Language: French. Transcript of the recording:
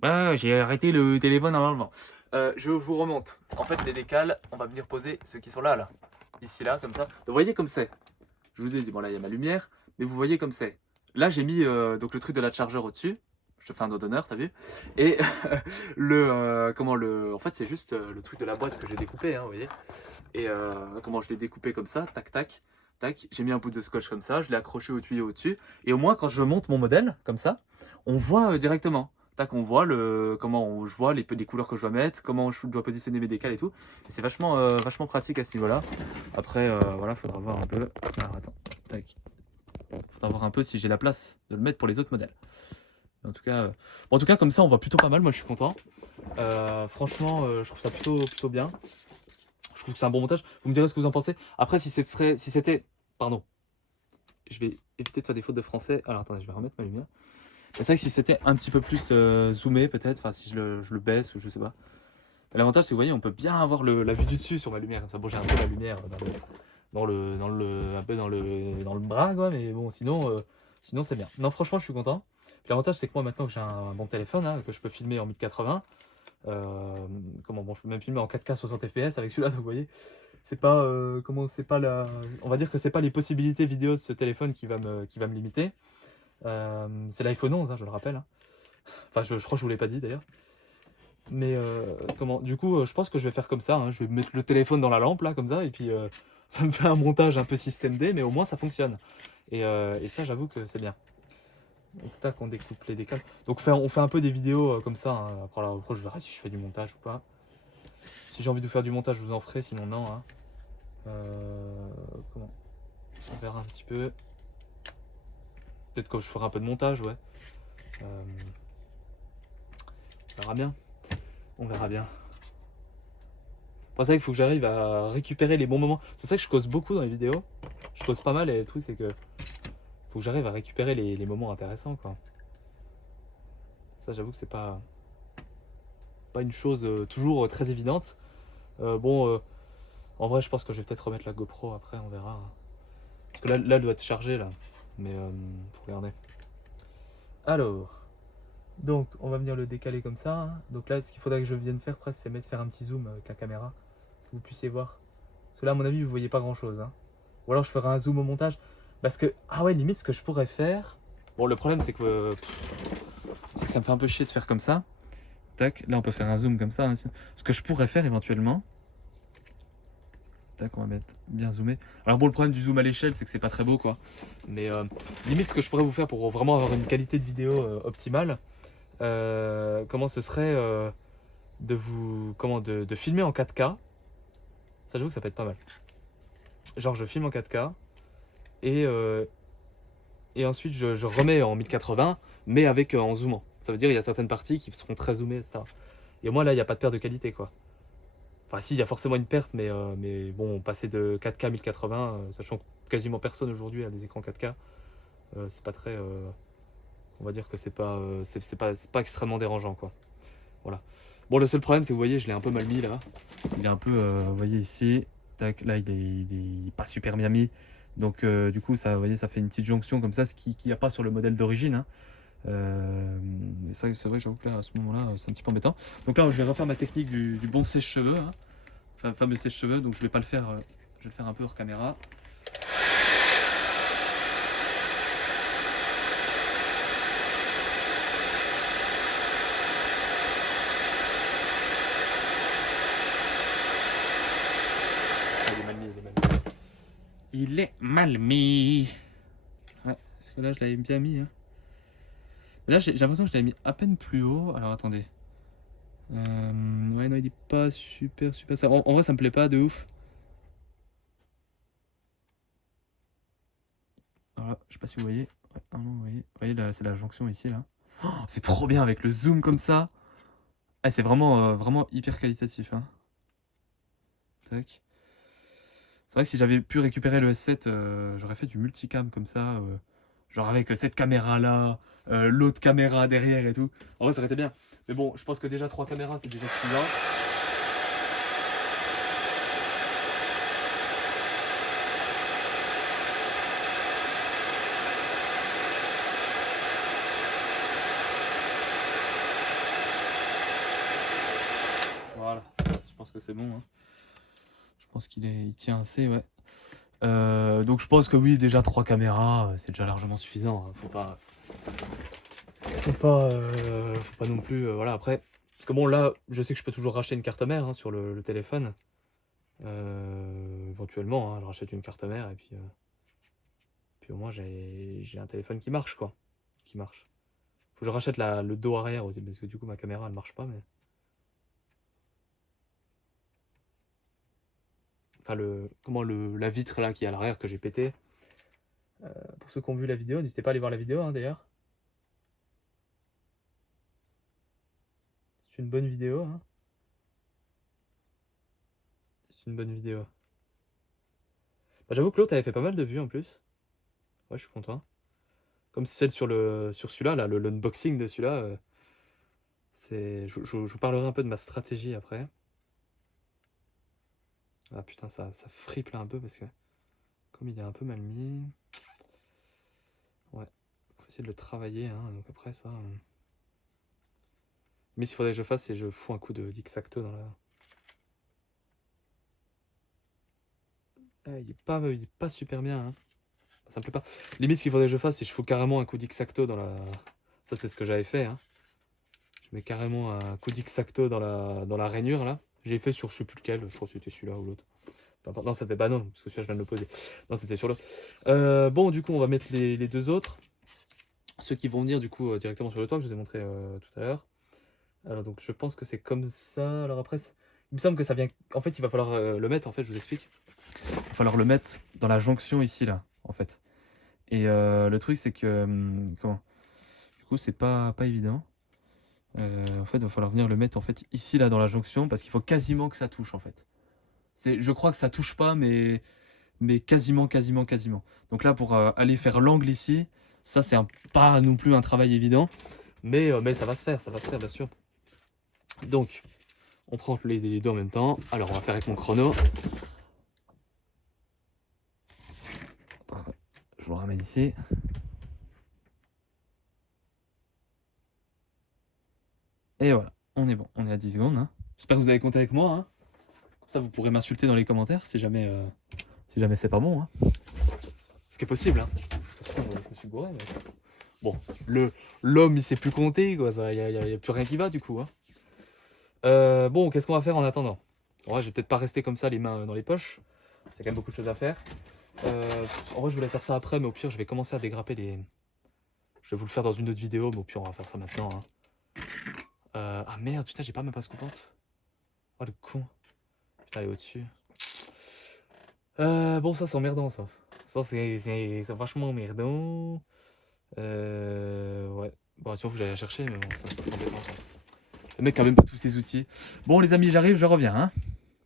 Bah, j'ai arrêté le téléphone normalement. Je vous remonte. En fait, les décales, on va venir poser ceux qui sont là, là. Ici, là, comme ça. Donc, vous voyez comme c'est. Je vous ai dit, bon, là, il y a ma lumière, mais vous voyez comme c'est. Là, j'ai mis donc le truc de la chargeur au-dessus. Je te fais un doigt d'honneur, t'as vu? Et en fait, c'est juste le truc de la boîte que j'ai découpé, hein, vous voyez? Et comment je l'ai découpé comme ça, tac, tac, tac. J'ai mis un bout de scotch comme ça, je l'ai accroché au tuyau au-dessus. Et au moins, quand je monte mon modèle, comme ça, on voit directement. Tac, on voit je vois les couleurs que je dois mettre, comment je dois positionner mes décales et tout. Et c'est vachement pratique à ce niveau-là. Après, voilà, faudra voir un peu. Alors, attends, tac. Faudra voir un peu si j'ai la place de le mettre pour les autres modèles. En tout cas, bon, en tout cas, comme ça, on voit plutôt pas mal. Moi, je suis content. Franchement, je trouve ça plutôt bien. Je trouve que c'est un bon montage. Vous me direz ce que vous en pensez. Après, si c'était. Pardon. Je vais éviter de faire des fautes de français. Alors, attendez, je vais remettre ma lumière. C'est vrai que si c'était un petit peu plus zoomé, peut-être. Enfin, si je le baisse ou je sais pas. L'avantage, c'est que vous voyez, on peut bien avoir la vue du dessus sur ma lumière. Ça, bon, j'ai un peu la lumière un peu dans le bras, quoi. Mais bon, sinon c'est bien. Non, franchement, je suis content. Puis l'avantage, c'est que moi, maintenant que j'ai un bon téléphone, hein, que je peux filmer en 1080, bon, je peux même filmer en 4K 60 fps avec celui-là, donc vous voyez, c'est pas, on va dire que c'est pas les possibilités vidéo de ce téléphone qui va me limiter. C'est l'iPhone 11, hein, je le rappelle, hein. Enfin, je crois que je vous l'ai pas dit d'ailleurs. Mais du coup, je pense que je vais faire comme ça, hein. Je vais mettre le téléphone dans la lampe là, comme ça, et puis ça me fait un montage un peu système D, mais au moins ça fonctionne. Et ça, j'avoue que c'est bien. Donc tac, on découpe les décales. Donc on fait un peu des vidéos comme ça, hein. Après, je verrai si je fais du montage ou pas. Si j'ai envie de faire du montage, je vous en ferai, sinon non, hein. Comment On verra un petit peu. Peut-être que je ferai un peu de montage, ouais. On verra bien. On verra bien. C'est ça qu'il faut que j'arrive à récupérer les bons moments. C'est ça que je cause beaucoup dans les vidéos. Je cause pas mal et le truc c'est que faut que j'arrive à récupérer les moments intéressants, quoi. Ça, j'avoue que c'est pas une chose toujours très évidente. En vrai, je pense que je vais peut-être remettre la GoPro après, on verra. Parce que là elle doit être chargée là. Mais faut regarder. Alors, donc on va venir le décaler comme ça, hein. Donc là, ce qu'il faudrait que je vienne faire presque, c'est faire un petit zoom avec la caméra, que vous puissiez voir. Parce que là, à mon avis, vous voyez pas grand chose, hein. Ou alors je ferai un zoom au montage. Parce que, ah ouais, limite, ce que je pourrais faire. Bon, le problème, c'est que ça me fait un peu chier de faire comme ça. Tac, là, on peut faire un zoom comme ça, hein. Ce que je pourrais faire éventuellement. Tac, on va mettre bien zoomé. Alors, bon, le problème du zoom à l'échelle, c'est que c'est pas très beau, quoi. Mais limite, ce que je pourrais vous faire pour vraiment avoir une qualité de vidéo optimale, comment ce serait de filmer en 4K. Ça, j'avoue que ça peut être pas mal. Genre, je filme en 4K et ensuite je remets en 1080, mais avec en zoomant. Ça veut dire il y a certaines parties qui seront très zoomées, etc. Et au moins là, il n'y a pas de perte de qualité, quoi. Enfin, si, il y a forcément une perte, mais bon, passer de 4K à 1080, sachant que quasiment personne aujourd'hui a des écrans 4K, c'est pas très. On va dire que c'est pas extrêmement dérangeant, quoi. Voilà. Bon, le seul problème, c'est que vous voyez, je l'ai un peu mal mis là. Il est un peu, vous voyez ici, tac, là, il est pas super bien mis. Donc, du coup, ça, vous voyez, ça fait une petite jonction comme ça, ce qu'il n'y a pas sur le modèle d'origine, hein. C'est vrai, j'avoue que là, à ce moment-là, c'est un petit peu embêtant. Donc là, je vais refaire ma technique du bon sèche-cheveux, hein. Enfin, fameux sèche-cheveux. Donc, je vais pas le faire, je vais le faire un peu hors caméra. Il est mal mis. Ouais, parce que là, je l'avais bien mis, hein. Là, j'ai l'impression que je l'avais mis à peine plus haut. Alors, attendez. Ouais, non, il est pas super. En vrai, ça me plaît pas de ouf. Alors là, je sais pas si vous voyez. Ouais, non, vous voyez là, c'est la jonction ici, là. Oh, c'est trop bien avec le zoom comme ça. Ah, c'est vraiment hyper qualitatif, hein. Tac. C'est vrai que si j'avais pu récupérer le S7, j'aurais fait du multicam comme ça. Genre avec cette caméra-là, l'autre caméra derrière et tout. En vrai, ça aurait été bien. Mais bon, je pense que déjà 3 caméras, c'est déjà suffisant. pense que c'est bon. Hein. Je pense il tient assez, ouais. Donc je pense que oui, déjà 3 caméras, c'est déjà largement suffisant. Hein. Faut pas non plus. Voilà, après. Parce que bon, là, je sais que je peux toujours racheter une carte mère hein, sur le téléphone. Éventuellement, hein, je rachète une carte mère et puis au moins j'ai un téléphone qui marche, quoi. Qui marche. Faut que je rachète le dos arrière aussi, parce que du coup ma caméra elle marche pas, mais. Enfin, la vitre là qui est à l'arrière que j'ai pété. Pour ceux qui ont vu la vidéo, n'hésitez pas à aller voir la vidéo hein, d'ailleurs. C'est une bonne vidéo. Hein. C'est une bonne vidéo. Bah, j'avoue que l'autre avait fait pas mal de vues en plus. Ouais, je suis content. Comme celle sur celui-là, là, l'unboxing de celui-là. Je vous parlerai un peu de ma stratégie après. Ah putain, ça fripe là un peu parce que comme il est un peu mal mis. Ouais, faut essayer de le travailler. Hein, donc après ça. Mais s'il faudrait que je fasse, c'est je fous un coup d'X-Acto dans la. Ah, il est pas super bien. Hein. Ça me plaît pas. Limite, ce qu'il faudrait que je fasse, c'est je fous carrément un coup d'X-Acto dans la. Ça, c'est ce que j'avais fait. Hein. Je mets carrément un coup d'X-Acto dans la rainure là. J'ai fait sur je sais plus lequel, je crois que c'était celui-là ou l'autre. Non, ça fait pas non, parce que celui-là je viens de le poser. Non, c'était sur l'autre. Bon, du coup, on va mettre les deux autres. Ceux qui vont venir du coup directement sur le toit, que je vous ai montré tout à l'heure. Alors, donc je pense que c'est comme ça. Alors après, il me semble que ça vient. En fait, il va falloir le mettre, en fait, je vous explique. Il va falloir le mettre dans la jonction ici, là, en fait. Et le truc, c'est que. Comment? Du coup, c'est pas évident. En fait, il va falloir venir le mettre en fait ici là dans la jonction parce qu'il faut quasiment que ça touche en fait. Je crois que ça touche pas, mais quasiment. Donc là, pour aller faire l'angle ici, ça c'est pas non plus un travail évident, mais ça va se faire, bien sûr. Donc, on prend les deux en même temps. Alors, on va faire avec mon chrono. Je vous le ramène ici. Et voilà, on est bon, on est à 10 secondes. Hein. J'espère que vous avez compté avec moi. Hein. Comme ça, vous pourrez m'insulter dans les commentaires si jamais c'est pas bon. Hein. Ce qui est possible. Hein. Ça se trouve, je me suis gouré. Mais... Bon, l'homme, il sait plus compter. Il n'y a plus rien qui va du coup. Hein. Bon, qu'est-ce qu'on va faire en attendant? En vrai, je vais peut-être pas rester comme ça les mains dans les poches. Il y a quand même beaucoup de choses à faire. En vrai, je voulais faire ça après, mais au pire, je vais commencer à dégrapper les... Je vais vous le faire dans une autre vidéo, mais au pire, on va faire ça maintenant. Hein. Ah merde, putain, j'ai pas ma passe coupante. Oh le con. Putain, elle est au-dessus. Bon, ça, c'est emmerdant, ça. Ça, c'est vachement emmerdant. Ouais. Bon, sûr que j'allais la chercher, mais bon, ça c'est embêtant. Le mec a même pas tous ses outils. Bon, les amis, j'arrive, je reviens. Hein.